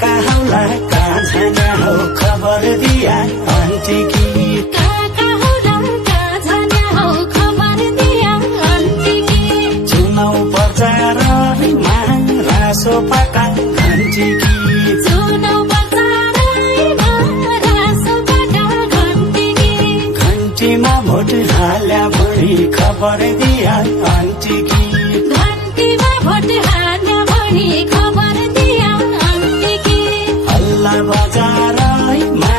काका हौला कहाँ जाने हो खबर दिया आन्टी की काका हौला कहाँ जाने हो खबर दिया आन्टी की चुनाव प्रचारमा रासो पाका घन्टी की चुनाव प्रचारमा रासो पाका घन्टी की घन्टीमा भोट हाल्या भनी खबर दिया आन्टी की घन्टीमा भोट हाल्या भनी खबर दिया आन्टी की हल्ला बजारमा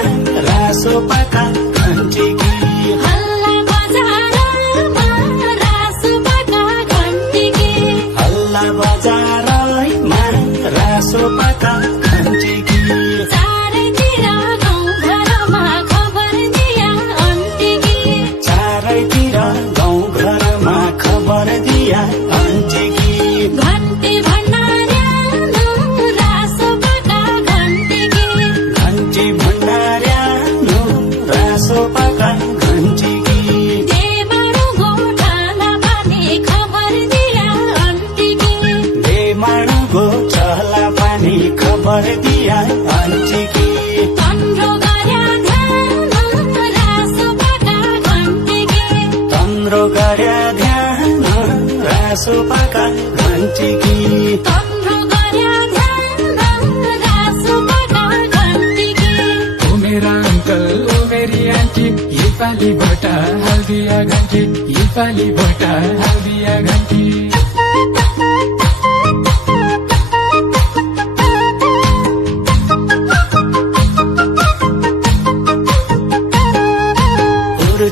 रासो पाका घन्टी की हल्ला बजारमा रासो पाका घन्टी की हल्ला बजारमा रासो पाका घन्टी की चारैतिर गाउँघरमा खबर दिया आन्टी की चारैतिर गाउँघरमा खबर दिया आन्टी की घन्टी भण्डार्यानो रासो पाका घन्टी की घन्टी भण्डार्यानो रासो पाका घन्टी की देवाडु गोठाला पानी खबर दिया आन्टी की बेमाडु गोठाला पानी खबर दिया आन्टी की तम्रो गर्या ध्यान रासो पाका घन्टी की तम्रो गर्या ध्यान रासो पाका घन्टी की तम्रो गर्या ध्यान रासो पाका घन्टी की ओ मेरा अंकल ओ मेरी आंटी ये पाली भोटा हल्दिया घंटी ये पाली भोटा हल्दिया घंटी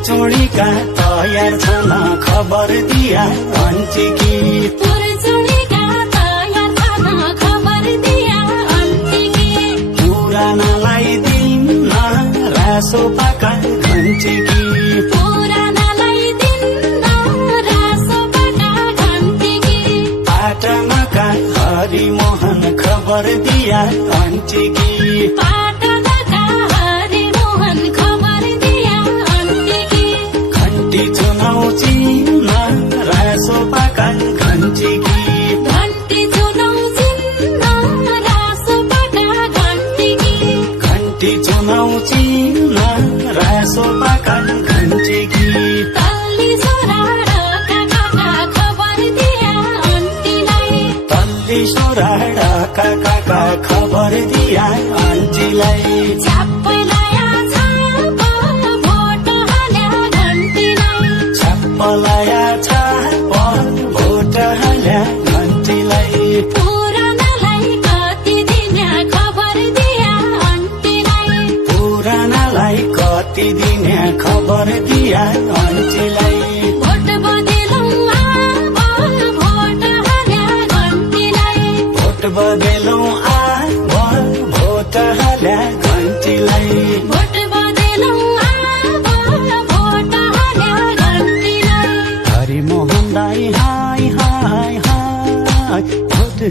चोडीका तयार छन् खबर दिया आन्टी की पुरचुडीका तयार छन् खबर दिया आन्टी की पुरानालाई दिन रासो पाका घन्टी की पुरानालाई दिन रासो पाका घन्टी की पाटनाका हरिमोहन खबर दिया आन्टी की पाटनाका हरिमोहन खबर दिया आन्टी की घन्टी चुनाउ चिन्ह रासो पाका घन्टी की घन्टी चुनाउ चिन्ह रासो पाका घन्टी की घन्टी चुनाउ चिन्ह रासो पाका घन्टी की तल्ली छोरा र काका खबर दिया आन्टीलाई तल्ली छोरा काका खबर दिया आन्टीलाई छाप्पलाया छाप भोट हाल्या घन्टीलाई छाप्पलाया छाप भोट हाल्या घन्टीलाई पुरानालाई कति दिने खबर दिया आन्टीलाई पुरानालाई कति दिने खबर दिया आन्टीलाई भोट बदेलौँ अब भोट हाल्या घन्टीलाई भोट बदेलौँ भोट हाल्या घन्टीलाई भोट बदेलौँ अब भोट हाल्या घन्टीलाई हरिमोहन दाई हाय हाय हाय भोट